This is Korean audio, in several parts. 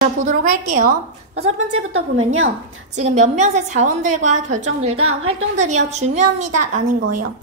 자, 보도록 할게요. 첫 번째부터 보면요. 지금 몇몇의 자원들과 결정들과 활동들이요 중요합니다 라는 거예요.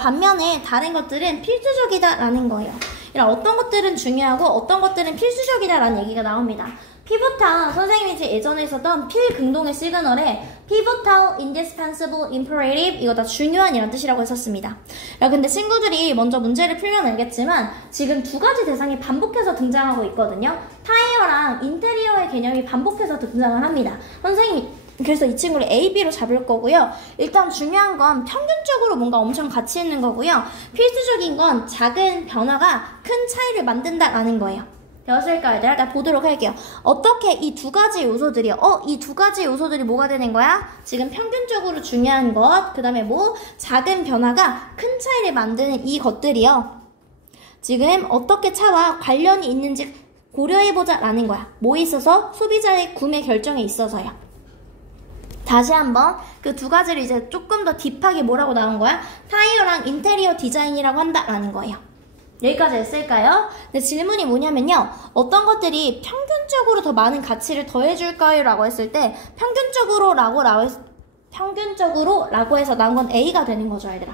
반면에 다른 것들은 필수적이다 라는 거예요. 어떤 것들은 중요하고 어떤 것들은 필수적이다 라는 얘기가 나옵니다. 피보탈, 선생님이 이제 예전에 썼던 필근동의 시그널에 pivotal, indispensable, imperative 이거 다 중요한 이란 뜻이라고 했었습니다. 근데 친구들이 먼저 문제를 풀면 알겠지만 지금 두 가지 대상이 반복해서 등장하고 있거든요. 타이어랑 인테리어의 개념이 반복해서 등장을 합니다. 선생님이 그래서 이 친구를 A, B로 잡을 거고요. 일단 중요한 건 평균적으로 뭔가 엄청 가치 있는 거고요. 필수적인 건 작은 변화가 큰 차이를 만든다라는 거예요. 되었을까요, 얘들아? 일단 보도록 할게요. 어떻게 이 두 가지 요소들이요. 이 두 가지 요소들이 뭐가 되는 거야? 지금 평균적으로 중요한 것, 그 다음에 작은 변화가 큰 차이를 만드는 이 것들이요. 지금 어떻게 차와 관련이 있는지 고려해보자 라는 거야. 뭐에 있어서? 소비자의 구매 결정에 있어서요. 다시 한번 그 두 가지를 이제 조금 더 딥하게 뭐라고 나온 거야? 타이어랑 인테리어 디자인이라고 한다라는 거예요. 여기까지 했을까요? 근데 질문이 뭐냐면요. 어떤 것들이 평균적으로 더 많은 가치를 더해줄까요? 라고 했을 때 평균적으로 라고 해서 나온 건 A가 되는 거죠, 얘들아.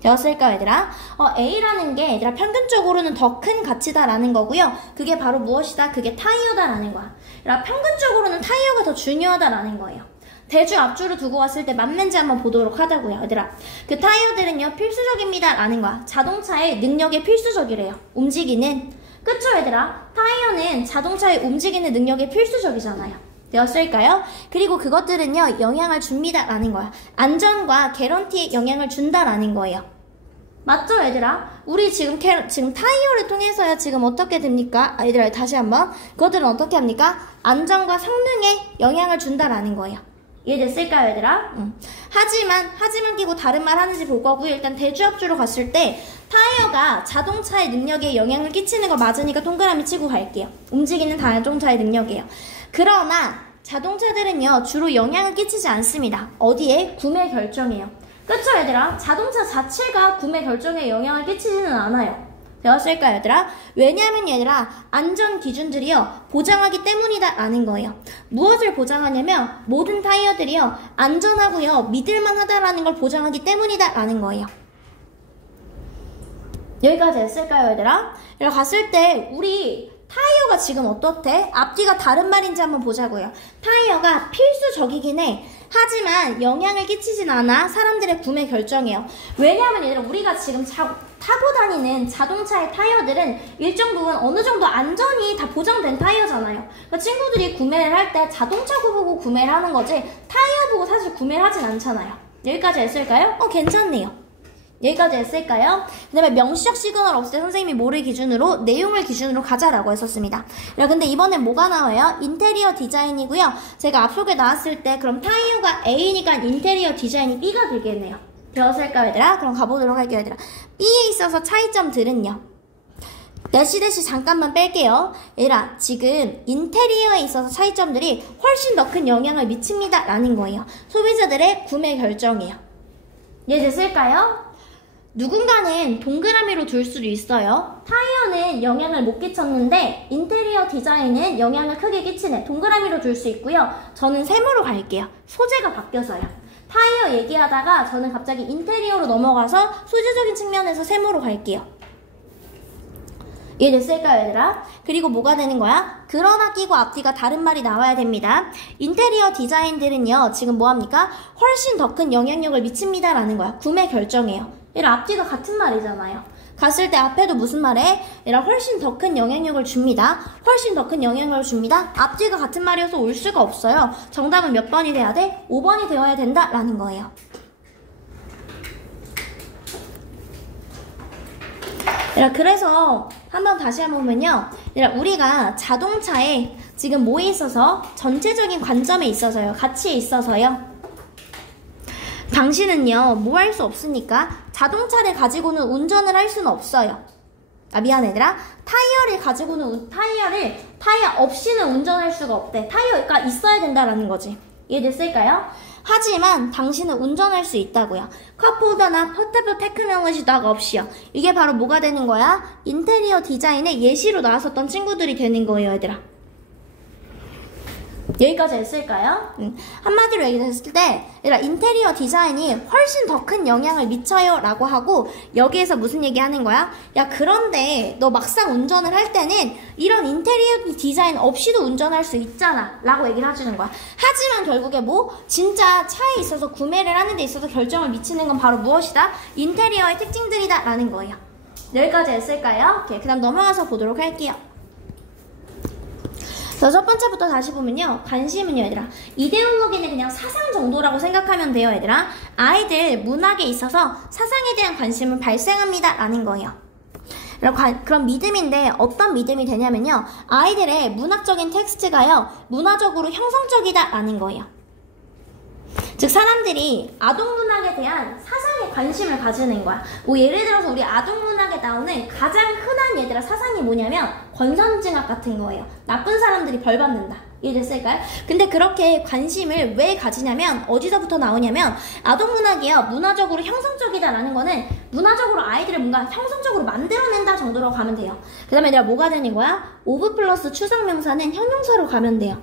되었을까요, 얘들아? A라는 게 얘들아 평균적으로는 더 큰 가치다라는 거고요. 그게 바로 무엇이다? 그게 타이어다라는 거야. 얘들아, 평균적으로는 타이어가 더 중요하다라는 거예요. 대주 앞줄을 두고 왔을 때 맞는지 한번 보도록 하자고요. 얘들아, 그 타이어들은요 필수적입니다 라는 거야. 자동차의 능력에 필수적이래요. 움직이는. 그쵸, 얘들아? 타이어는 자동차의 움직이는 능력에 필수적이잖아요. 되었을까요? 그리고 그것들은요 영향을 줍니다 라는 거야. 안전과 개런티에 영향을 준다라는 거예요. 맞죠, 얘들아? 우리 지금 타이어를 통해서요 지금 어떻게 됩니까? 얘들아, 다시 한번. 그것들은 어떻게 합니까? 안전과 성능에 영향을 준다라는 거예요. 이해됐을까요, 얘들아? 하지만 끼고 다른 말 하는지 볼 거고요. 일단 대주합주로 갔을 때 타이어가 자동차의 능력에 영향을 끼치는 거 맞으니까 동그라미 치고 갈게요. 움직이는 자동차의 능력이에요. 그러나 자동차들은요 주로 영향을 끼치지 않습니다. 어디에? 구매 결정이에요. 그쵸, 얘들아? 자동차 자체가 구매 결정에 영향을 끼치지는 않아요. 되었을까요, 얘들아? 왜냐하면 얘들아 안전 기준들이요 보장하기 때문이다 라는 거예요. 무엇을 보장하냐면 모든 타이어들이요 안전하고요 믿을만하다라는 걸 보장하기 때문이다 라는 거예요. 여기까지 했을까요, 얘들아? 여기 갔을 때 우리 타이어가 지금 어떻대? 앞뒤가 다른 말인지 한번 보자고요. 타이어가 필수적이긴 해. 하지만 영향을 끼치진 않아. 사람들의 구매 결정이에요. 왜냐하면 얘들아 우리가 지금 타고 다니는 자동차의 타이어들은 일정 부분 어느 정도 안전이 다 보장된 타이어잖아요. 그러니까 친구들이 구매를 할 때 자동차 보고 구매를 하는 거지 타이어 보고 사실 구매를 하진 않잖아요. 여기까지 했을까요? 괜찮네요. 여기까지 했을까요? 그 다음에 명시적 시그널 없을 때 선생님이 뭐를 기준으로? 내용을 기준으로 가자라고 했었습니다. 근데 이번엔 뭐가 나와요? 인테리어 디자인이고요. 제가 앞쪽에 나왔을 때 그럼 타이어가 A니까 인테리어 디자인이 B가 되겠네요. 되었을까요, 얘들아? 그럼 가보도록 할게요, 얘들아. B에 있어서 차이점들은요. 대시 잠깐만 뺄게요. 얘들아, 지금 인테리어에 있어서 차이점들이 훨씬 더 큰 영향을 미칩니다 라는 거예요. 소비자들의 구매 결정이에요. 이해됐을까요? 누군가는 동그라미로 둘 수도 있어요. 타이어는 영향을 못 끼쳤는데 인테리어 디자인은 영향을 크게 끼치네. 동그라미로 둘 수 있고요. 저는 세모로 갈게요. 소재가 바뀌어서요. 타이어 얘기하다가 저는 갑자기 인테리어로 넘어가서 소재적인 측면에서 세모로 갈게요. 이해됐을까요, 얘들아? 그리고 뭐가 되는 거야? 그러나 끼고 앞뒤가 다른 말이 나와야 됩니다. 인테리어 디자인들은요 지금 뭐합니까? 훨씬 더 큰 영향력을 미칩니다 라는 거야. 구매 결정이에요. 얘랑 앞뒤가 같은 말이잖아요. 갔을 때 앞에도 무슨 말해? 얘랑 훨씬 더 큰 영향력을 줍니다. 훨씬 더 큰 영향력을 줍니다. 앞뒤가 같은 말이어서 올 수가 없어요. 정답은 몇 번이 돼야 돼? 5번이 되어야 된다 라는 거예요. 그래서 한번 다시 한번 보면요. 우리가 자동차에 지금 뭐에 있어서? 전체적인 관점에 있어서요. 가치에 있어서요. 당신은요 뭐 할 수 없으니까 자동차를 가지고는 운전을 할 수는 없어요. 미안 얘들아. 타이어 없이는 운전할 수가 없대. 타이어가 있어야 된다라는 거지. 이해됐을까요? 하지만 당신은 운전할 수 있다고요. 컵홀더나 포터블 테크놀로지가 없이요. 이게 바로 뭐가 되는 거야? 인테리어 디자인의 예시로 나왔었던 친구들이 되는 거예요, 얘들아. 여기까지 했을까요? 한마디로 얘기했을 때 얘들아 인테리어 디자인이 훨씬 더 큰 영향을 미쳐요 라고 하고 여기에서 무슨 얘기 하는 거야? 야 그런데 너 막상 운전을 할 때는 이런 인테리어 디자인 없이도 운전할 수 있잖아 라고 얘기를 해주는 거야. 하지만 결국에 뭐 진짜 차에 있어서 구매를 하는 데 있어서 결정을 미치는 건 바로 무엇이다? 인테리어의 특징들이다 라는 거예요. 여기까지 했을까요? 오케이, 그 다음 넘어가서 보도록 할게요. 첫 번째부터 다시 보면요. 관심은요, 얘들아. 이데올로기는 그냥 사상 정도라고 생각하면 돼요, 얘들아. 아이들 문학에 있어서 사상에 대한 관심은 발생합니다. 라는 거예요. 그런 믿음인데 어떤 믿음이 되냐면요. 아이들의 문학적인 텍스트가요. 문화적으로 형성적이다. 라는 거예요. 즉 사람들이 아동문학에 대한 사상에 관심을 가지는 거야. 뭐 예를 들어서 우리 아동문학에 나오는 가장 흔한 얘들아 사상이 뭐냐면 권선징악 같은 거예요. 나쁜 사람들이 벌 받는다. 이해됐을까요? 근데 그렇게 관심을 왜 가지냐면 어디서부터 나오냐면 아동문학이요. 문화적으로 형성적이다라는 거는 문화적으로 아이들을 뭔가 형성적으로 만들어낸다 정도로 가면 돼요. 그 다음에 내가 뭐가 되는 거야? 오브 플러스 추상명사는 형용사로 가면 돼요.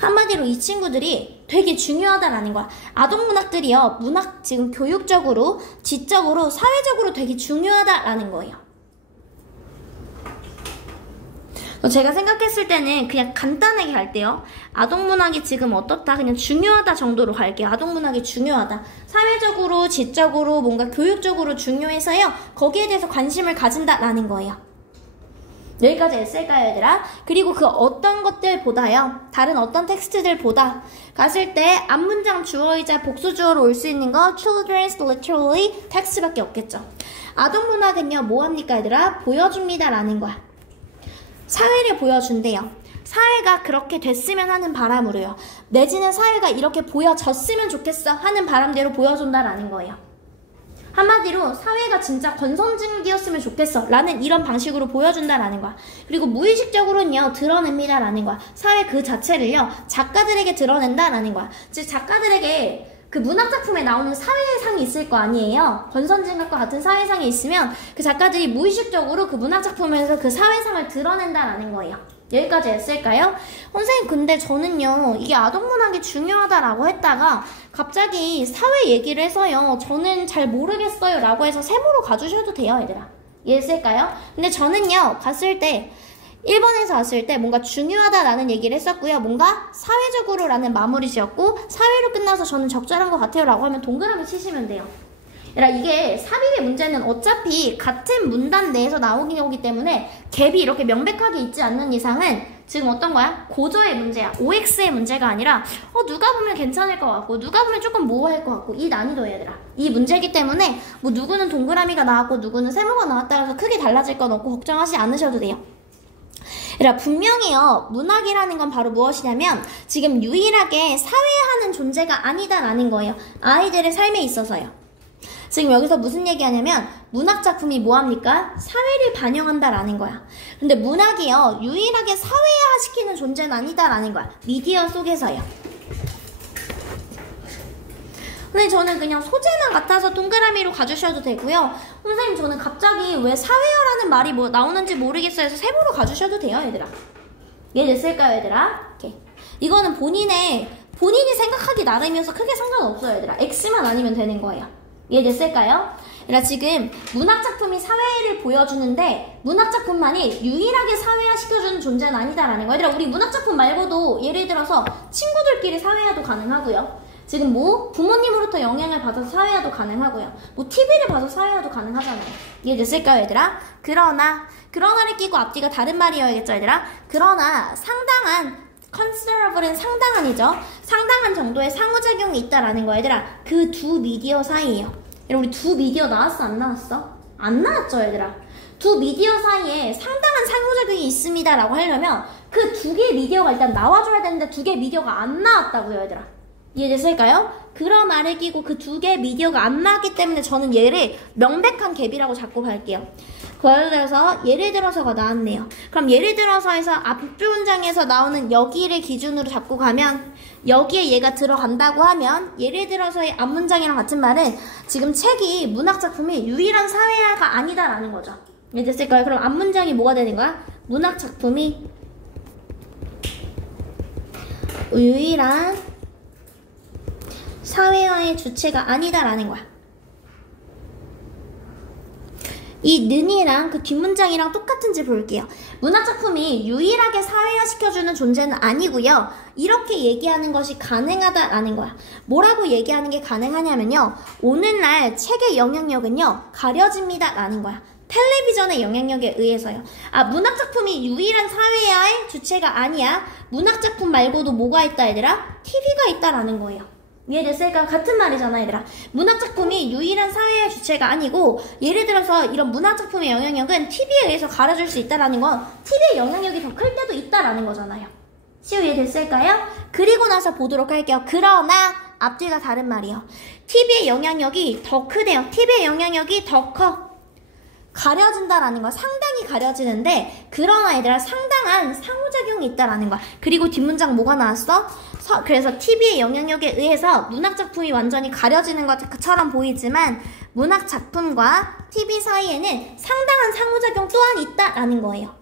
한마디로 이 친구들이 되게 중요하다라는 거야. 아동문학들이요. 문학 지금 교육적으로, 지적으로, 사회적으로 되게 중요하다라는 거예요. 제가 생각했을 때는 그냥 간단하게 갈게요. 아동문학이 지금 어떻다? 그냥 중요하다 정도로 갈게요. 아동문학이 중요하다. 사회적으로, 지적으로, 뭔가 교육적으로 중요해서요. 거기에 대해서 관심을 가진다라는 거예요. 여기까지 했을까요, 얘들아? 그리고 그 어떤 것들보다요, 다른 어떤 텍스트들보다 갔을 때 앞문장 주어이자 복수 주어로 올 수 있는 거 children's literally 텍스트밖에 없겠죠. 아동문학은요, 뭐합니까, 얘들아? 보여줍니다 라는 거야. 사회를 보여준대요. 사회가 그렇게 됐으면 하는 바람으로요. 내지는 사회가 이렇게 보여졌으면 좋겠어 하는 바람대로 보여준다라는 거예요. 한마디로 사회가 진짜 권선징악이었으면 좋겠어 라는 이런 방식으로 보여준다라는 거야. 그리고 무의식적으로는요 드러냅니다 라는 거야. 사회 그 자체를요 작가들에게 드러낸다라는 거야. 즉 작가들에게 그 문학작품에 나오는 사회상이 있을 거 아니에요. 권선징악과 같은 사회상이 있으면 그 작가들이 무의식적으로 그 문학작품에서 그 사회상을 드러낸다라는 거예요. 여기까지 했을까요? 선생님 근데 저는요 이게 아동문학이 중요하다라고 했다가 갑자기 사회 얘기를 해서요 저는 잘 모르겠어요 라고 해서 세모로 가주셔도 돼요 얘들아. 이해했을까요? 근데 저는요 갔을 때 1번에서 왔을 때 뭔가 중요하다라는 얘기를 했었고요. 뭔가 사회적으로 라는 마무리 지었고 사회로 끝나서 저는 적절한 것 같아요 라고 하면 동그라미 치시면 돼요. 얘들아 이게 삽입의 문제는 어차피 같은 문단 내에서 나오긴 오기 때문에 갭이 이렇게 명백하게 있지 않는 이상은 지금 어떤 거야? 고저의 문제야. OX의 문제가 아니라 누가 보면 괜찮을 것 같고 누가 보면 조금 모호할 것 같고 이 난이도야 얘들아. 이 문제이기 때문에 뭐 누구는 동그라미가 나왔고 누구는 세모가 나왔다 해서 크게 달라질 건 없고 걱정하지 않으셔도 돼요. 얘들아 분명히요 문학이라는 건 바로 무엇이냐면 지금 유일하게 사회하는 존재가 아니다라는 거예요. 아이들의 삶에 있어서요. 지금 여기서 무슨 얘기하냐면 문학작품이 뭐합니까? 사회를 반영한다라는 거야. 근데 문학이요 유일하게 사회화시키는 존재는 아니다라는 거야. 미디어 속에서요. 근데 저는 그냥 소재만 같아서 동그라미로 가주셔도 되고요. 선생님 저는 갑자기 왜 사회화라는 말이 뭐 나오는지 모르겠어요 해서 세모로 가주셔도 돼요 얘들아. 이해됐을까요 얘들아? 오케이. 이거는 본인이 생각하기 나름이어서 크게 상관없어요 얘들아. X만 아니면 되는 거예요. 이해됐을까요? 그러니까 지금 문학작품이 사회를 보여주는데 문학작품만이 유일하게 사회화시켜주는 존재는 아니다라는 거예요. 얘들아 우리 문학작품 말고도 예를 들어서 친구들끼리 사회화도 가능하고요. 지금 뭐 부모님으로부터 영향을 받아서 사회화도 가능하고요. 뭐 TV를 봐서 사회화도 가능하잖아요. 이해됐을까요 얘들아? 그러나를 끼고 앞뒤가 다른 말이어야겠죠 얘들아? 그러나 상당한 considerable은 상당한이죠. 상당한 정도의 상호작용이 있다라는 거 얘들아. 그 두 미디어 사이에요. 우리 두 미디어 나왔어 안 나왔어? 안 나왔죠 얘들아. 두 미디어 사이에 상당한 상호작용이 있습니다 라고 하려면 그 두 개의 미디어가 일단 나와줘야 되는데 두 개의 미디어가 안 나왔다고요 얘들아. 이해됐을까요? 그런 말을 끼고 그 두 개의 미디어가 안 나왔기 때문에 저는 얘를 명백한 갭이라고 잡고 갈게요. 예를 들어서가 나왔네요. 그럼 예를 들어서 해서 앞줄 문장에서 나오는 여기를 기준으로 잡고 가면 여기에 얘가 들어간다고 하면 예를 들어서의 앞문장이랑 같은 말은 지금 책이 문학작품이 유일한 사회화가 아니다라는 거죠. 이해됐을까요? 그럼 앞문장이 뭐가 되는 거야? 문학작품이 유일한 사회화의 주체가 아니다라는 거야. 이 는이랑 그 뒷문장이랑 똑같은지 볼게요. 문학작품이 유일하게 사회화시켜주는 존재는 아니고요. 이렇게 얘기하는 것이 가능하다라는 거야. 뭐라고 얘기하는 게 가능하냐면요. 오늘날 책의 영향력은요. 가려집니다라는 거야. 텔레비전의 영향력에 의해서요. 아, 문학작품이 유일한 사회화의 주체가 아니야. 문학작품 말고도 뭐가 있다 얘들아? TV가 있다라는 거예요. 이해됐을까? 같은 말이잖아 얘들아. 문학작품이 유일한 사회의 주체가 아니고 예를 들어서 이런 문학작품의 영향력은 TV에 의해서 가려질 수 있다라는 건 TV의 영향력이 더 클 때도 있다라는 거잖아요. 시우 이해됐을까요? 그리고 나서 보도록 할게요. 그러나 앞뒤가 다른 말이요. TV의 영향력이 더 크대요. TV의 영향력이 더 커. 가려진다라는 거 상당히 가려지는데 그러나 얘들아 상당한 상호작용이 있다라는 거야. 그리고 뒷문장 뭐가 나왔어? 그래서 TV의 영향력에 의해서 문학작품이 완전히 가려지는 것처럼 보이지만 문학작품과 TV 사이에는 상당한 상호작용 또한 있다라는 거예요.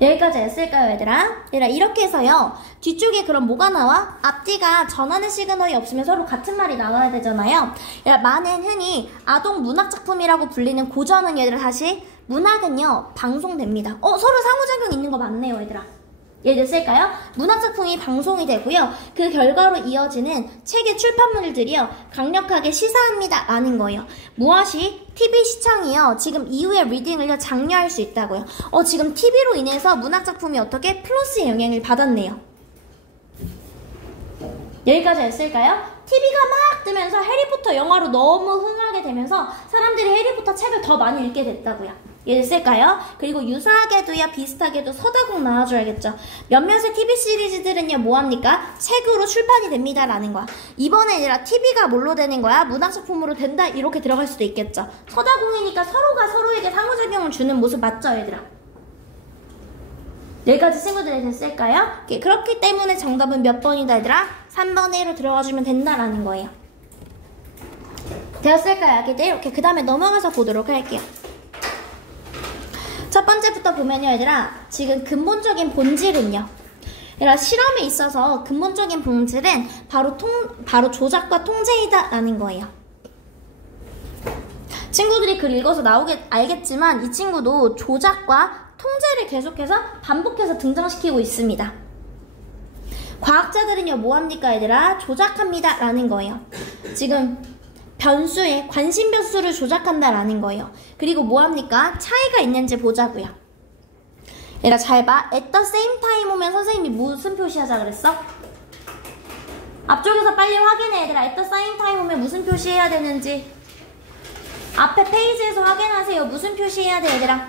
여기까지 했을까요 얘들아? 얘들아 이렇게 해서요 뒤쪽에 그럼 뭐가 나와? 앞뒤가 전하는 시그널이 없으면 서로 같은 말이 나와야 되잖아요. 얘들아 많은 흔히 아동 문학작품이라고 불리는 고전은 얘들아 사실 문학은요 방송됩니다. 서로 상호작용 있는 거 맞네요 얘들아. 이해됐을까요? 문학작품이 방송이 되고요. 그 결과로 이어지는 책의 출판물들이요. 강력하게 시사합니다. 라는 거예요. 무엇이? TV 시청이요. 지금 이후의 리딩을요. 장려할 수 있다고요. 지금 TV로 인해서 문학작품이 어떻게 플러스의 영향을 받았네요. 여기까지 했을까요? TV가 막 뜨면서 해리포터 영화로 너무 흥하게 되면서 사람들이 해리포터 책을 더 많이 읽게 됐다고요. 이해됐을까요? 그리고 유사하게도요 비슷하게도 서다공 나와줘야겠죠. 몇몇의 TV 시리즈들은요 뭐합니까? 책으로 출판이 됩니다 라는 거야. 이번에 얘들아 TV가 뭘로 되는 거야? 문학작품으로 된다 이렇게 들어갈 수도 있겠죠. 서다공이니까 서로가 서로에게 상호작용을 주는 모습 맞죠 얘들아? 여기까지 친구들이 됐을까요? 그렇기 때문에 정답은 몇 번이다 얘들아? 3번에 1로 들어가주면 된다라는 거예요. 되었을까요 아기들? 이렇게 그 다음에 넘어가서 보도록 할게요. 첫 번째부터 보면요 얘들아 지금 근본적인 본질은요 얘들아 실험에 있어서 근본적인 본질은 바로 조작과 통제이다 라는 거예요. 친구들이 글 읽어서 알겠지만 이 친구도 조작과 통제를 계속해서 반복해서 등장시키고 있습니다. 과학자들은요 뭐합니까 얘들아? 조작합니다 라는 거예요. 지금 변수에 관심 변수를 조작한다라는 거예요. 그리고 뭐합니까? 차이가 있는지 보자고요. 얘들아 잘 봐. At the same time 오면 선생님이 무슨 표시하자 그랬어? 앞쪽에서 빨리 확인해 얘들아. At the same time 오면 무슨 표시해야 되는지 앞에 페이지에서 확인하세요. 무슨 표시해야 돼 얘들아?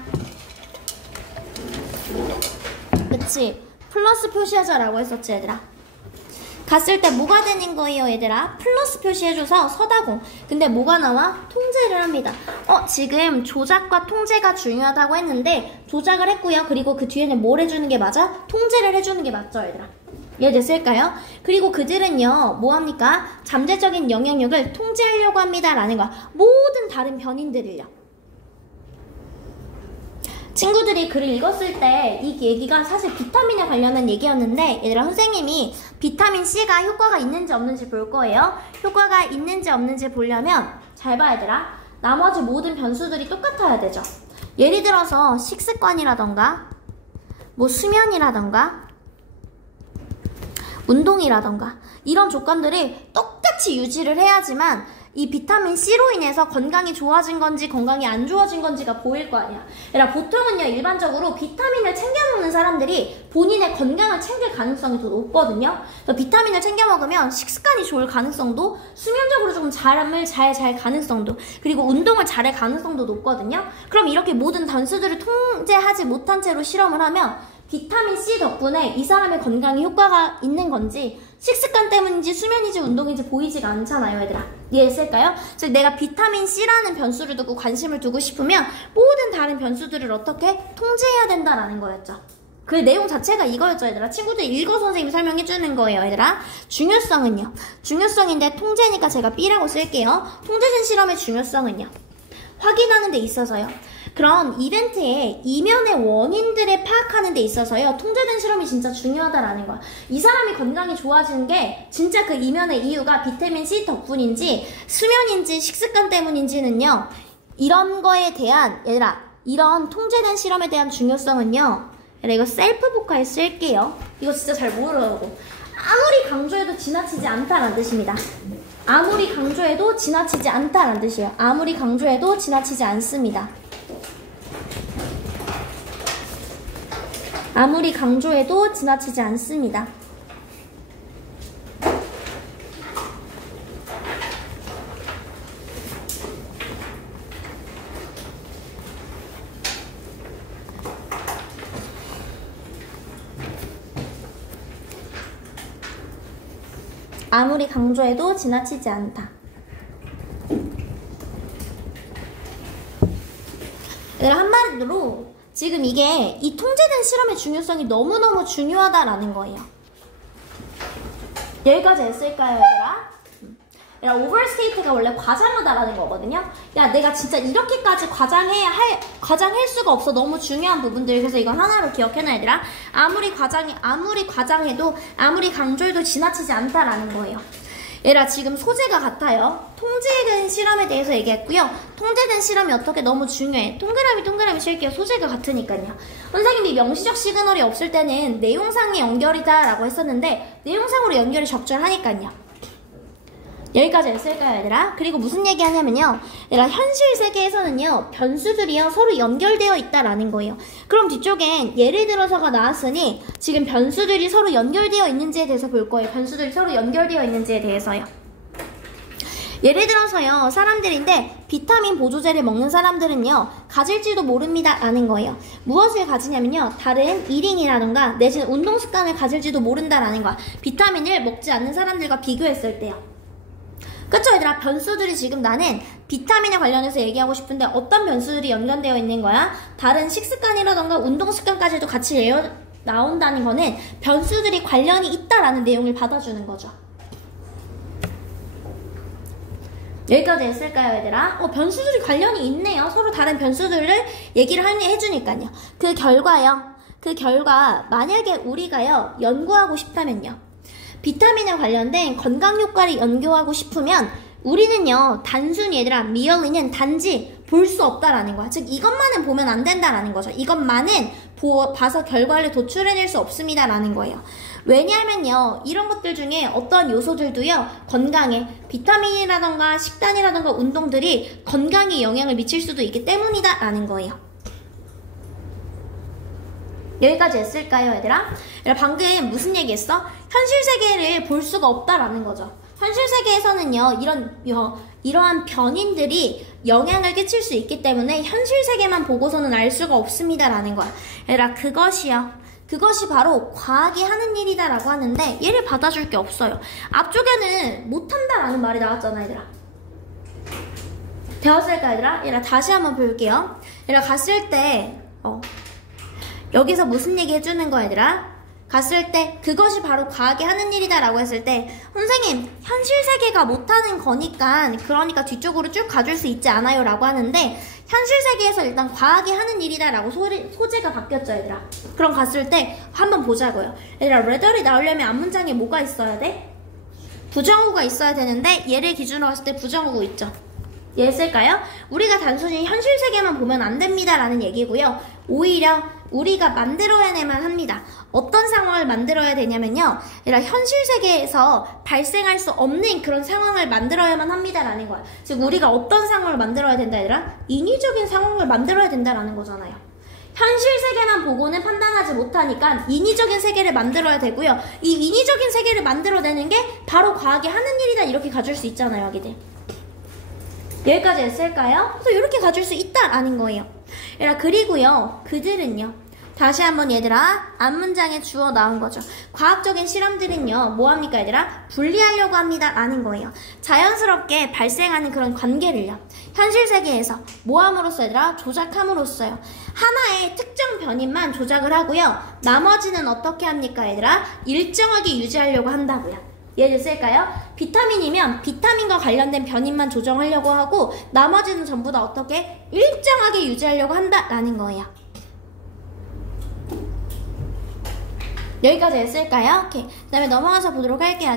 그치? 플러스 표시하자라고 했었지 얘들아. 갔을 때 뭐가 되는 거예요 얘들아? 플러스 표시해줘서 서다공. 근데 뭐가 나와? 통제를 합니다. 지금 조작과 통제가 중요하다고 했는데 조작을 했고요. 그리고 그 뒤에는 뭘 해주는 게 맞아? 통제를 해주는 게 맞죠 얘들아? 이해됐을까요? 그리고 그들은요 뭐합니까? 잠재적인 영향력을 통제하려고 합니다 라는 거야. 모든 다른 변인들을요. 친구들이 글을 읽었을 때 이 얘기가 사실 비타민에 관련한 얘기였는데 얘들아 선생님이 비타민C가 효과가 있는지 없는지 볼 거예요. 효과가 있는지 없는지 보려면 잘 봐 얘들아. 나머지 모든 변수들이 똑같아야 되죠. 예를 들어서 식습관이라던가 뭐 수면이라던가 운동이라던가 이런 조건들을 똑같이 유지를 해야지만 이 비타민C로 인해서 건강이 좋아진 건지 건강이 안 좋아진 건지가 보일 거 아니야. 얘들아 보통은요 일반적으로 비타민을 챙겨 먹는 사람들이 본인의 건강을 챙길 가능성이 더 높거든요. 그래서 비타민을 챙겨 먹으면 식습관이 좋을 가능성도 수면적으로 조금 잠을 잘 가능성도 그리고 운동을 잘할 가능성도 높거든요. 그럼 이렇게 모든 변수들을 통제하지 못한 채로 실험을 하면 비타민C 덕분에 이 사람의 건강에 효과가 있는 건지 식습관 때문인지 수면인지 운동인지 보이지가 않잖아요 얘들아. 이해했을까요? 즉 내가 비타민C라는 변수를 두고 관심을 두고 싶으면 모든 다른 변수들을 어떻게 통제해야 된다라는 거였죠. 그 내용 자체가 이거였죠, 얘들아. 친구들 읽어 선생님이 설명해 주는 거예요, 얘들아. 중요성은요. 중요성인데 통제니까 제가 B라고 쓸게요. 통제된 실험의 중요성은요. 확인하는 데 있어서요. 그런 이벤트의 이면의 원인들을 파악하는 데 있어서요. 통제된 실험이 진짜 중요하다라는 거야. 이 사람이 건강이 좋아지는 게 진짜 그 이면의 이유가 비타민C 덕분인지 수면인지 식습관 때문인지는요. 이런 거에 대한 얘들아 이런 통제된 실험에 대한 중요성은요. 얘들아 이거 셀프 복화에 쓸게요. 이거 진짜 잘 모르고 아무리 강조해도 지나치지 않다라는 뜻입니다. 아무리 강조해도 지나치지 않다라는 뜻이에요. 아무리 강조해도 지나치지 않습니다. 아무리 강조해도 지나치지 않습니다. 아무리 강조해도 지나치지 않다. 얘들아 한마디로 지금 이게 이 통제된 실험의 중요성이 너무너무 중요하다라는 거예요. 여기까지 했을까요, 얘들아? 얘들아 오버스테이트가 원래 과장하다라는 거거든요. 야 내가 진짜 이렇게까지 과장할 수가 없어. 너무 중요한 부분들. 그래서 이건 하나로 기억해놔 얘들아. 아무리 과장해도 아무리 강조해도 지나치지 않다라는 거예요. 얘들아 지금 소재가 같아요. 통제된 실험에 대해서 얘기했고요. 통제된 실험이 어떻게 너무 중요해. 동그라미 칠게요. 소재가 같으니까요. 선생님이 명시적 시그널이 없을 때는 내용상의 연결이다 라고 했었는데 내용상으로 연결이 적절하니까요. 여기까지 했을까요 얘들아? 그리고 무슨 얘기 하냐면요. 얘들아 현실 세계에서는요. 변수들이요 서로 연결되어 있다라는 거예요. 그럼 뒤쪽엔 예를 들어서가 나왔으니 지금 변수들이 서로 연결되어 있는지에 대해서 볼 거예요. 변수들이 서로 연결되어 있는지에 대해서요. 예를 들어서요. 사람들인데 비타민 보조제를 먹는 사람들은요. 가질지도 모릅니다 라는 거예요. 무엇을 가지냐면요. 다른 일인이라던가 내지는 운동 습관을 가질지도 모른다라는 거야. 비타민을 먹지 않는 사람들과 비교했을 때요. 그쵸 얘들아? 변수들이 지금 나는 비타민에 관련해서 얘기하고 싶은데 어떤 변수들이 연관되어 있는 거야? 다른 식습관이라던가 운동습관까지도 같이 나온다는 거는 변수들이 관련이 있다라는 내용을 받아주는 거죠. 여기까지 했을까요 얘들아? 변수들이 관련이 있네요. 서로 다른 변수들을 얘기를 해주니까요. 그 결과 만약에 우리가요 연구하고 싶다면요. 비타민에 관련된 건강 효과를 연구하고 싶으면 우리는요 단순히 얘들아 merely는 단지 볼 수 없다라는 거야. 즉 이것만은 보면 안 된다라는 거죠. 이것만은 봐서 결과를 도출해낼 수 없습니다라는 거예요. 왜냐하면요 이런 것들 중에 어떤 요소들도요 건강에 비타민이라던가 식단이라던가 운동들이 건강에 영향을 미칠 수도 있기 때문이다라는 거예요. 여기까지 했을까요 얘들아? 방금 무슨 얘기했어? 현실 세계를 볼 수가 없다라는 거죠. 현실 세계에서는요 이러한 변인들이 영향을 끼칠 수 있기 때문에 현실 세계만 보고서는 알 수가 없습니다라는 거야. 얘들아 그것이 바로 과학이 하는 일이다 라고 하는데 얘를 받아줄 게 없어요. 앞쪽에는 못한다라는 말이 나왔잖아 얘들아. 배웠을까 얘들아? 얘들아 다시 한번 볼게요. 얘들아 갔을 때 여기서 무슨 얘기 해주는 거야 얘들아? 갔을 때 그것이 바로 과학이 하는 일이다 라고 했을 때 선생님 현실 세계가 못하는 거니까 그러니까 뒤쪽으로 쭉 가줄 수 있지 않아요 라고 하는데 현실 세계에서 일단 과학이 하는 일이다 라고 소재가 바뀌었죠 얘들아. 그럼 갔을 때 한번 보자고요. 얘들아 레더리 나오려면 앞문장에 뭐가 있어야 돼? 부정어구가 있어야 되는데 얘를 기준으로 했을 때 부정어구 있죠. 얘 쓸까요? 우리가 단순히 현실 세계만 보면 안 됩니다 라는 얘기고요. 오히려 우리가 만들어내야만 합니다. 어떤 상황을 만들어야 되냐면요. 현실 세계에서 발생할 수 없는 그런 상황을 만들어야만 합니다라는 거야. 즉 우리가 어떤 상황을 만들어야 된다 얘들아? 인위적인 상황을 만들어야 된다라는 거잖아요. 현실 세계만 보고는 판단하지 못하니까 인위적인 세계를 만들어야 되고요. 이 인위적인 세계를 만들어내는 게 바로 과학이 하는 일이다 이렇게 가질 수 있잖아요. 여기들. 여기까지 했을까요? 그래서 이렇게 가질 수 있다라는 거예요. 그리고요. 그들은요. 다시 한번 얘들아, 앞문장에 주어 나온 거죠. 과학적인 실험들은요, 뭐합니까 얘들아? 분리하려고 합니다 라는 거예요. 자연스럽게 발생하는 그런 관계를요, 현실 세계에서 뭐함으로써 얘들아? 조작함으로써요. 하나의 특정 변인만 조작을 하고요, 나머지는 어떻게 합니까 얘들아? 일정하게 유지하려고 한다고요. 예를 쓸까요? 비타민이면 비타민과 관련된 변인만 조정하려고 하고 나머지는 전부 다 어떻게? 일정하게 유지하려고 한다라는 거예요. 여기까지 했을까요? 오케이. 그 다음에 넘어가서 보도록 할게요.